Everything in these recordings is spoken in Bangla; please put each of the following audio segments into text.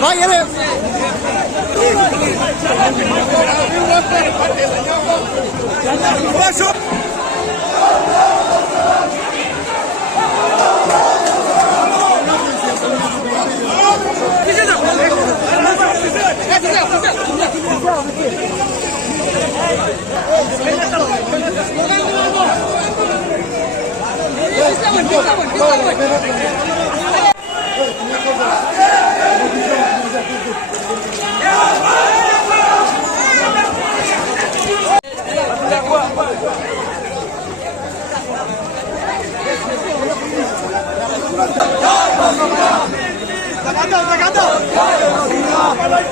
Vay yere. Vay şu.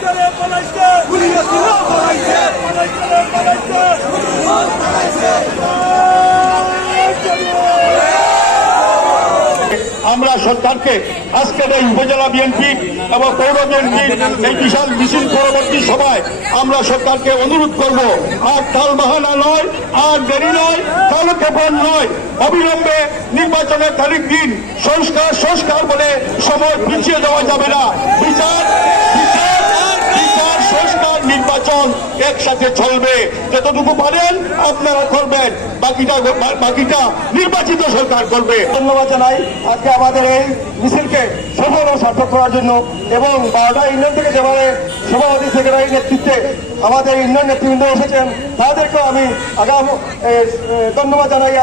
Hasina পলাইছে ভাই এরে আমরা সরকারকে আজকের এই উপজেলা বিএনপি এবং পৌর বিএনপির এই বিশাল মিছিল পরবর্তী সভায় আমরা সরকারকে অনুরোধ করব, আর বাহানা নয়, আর দেরি নয় কালক্ষেপণ নয়, অবিলম্বে নির্বাচনের তারিখ দিন সংস্কার সংস্কার বলে সময় পিছিয়ে দেওয়া যাবে না। বিচার বিচার সংস্কার নির্বাচন একসাথে চলবে। যতটুকু পারেন আপনারা করবেন। বাকিটা বাকিটা নির্বাচিত সরকার করবে। ধন্যবাদ জানাই আজকে আমাদের এই মিছিলকে সফল ও সার্থক করার জন্য এবং বারোটা ইন্ডিয়ান থেকে যেভাবে সভাপতি সেক্রেটারি নেতৃত্বে আমাদের ইন্ডিয়ান নেতৃবৃন্দ এসেছেন, তাদেরকেও আমি আগাম ধন্যবাদ জানাই।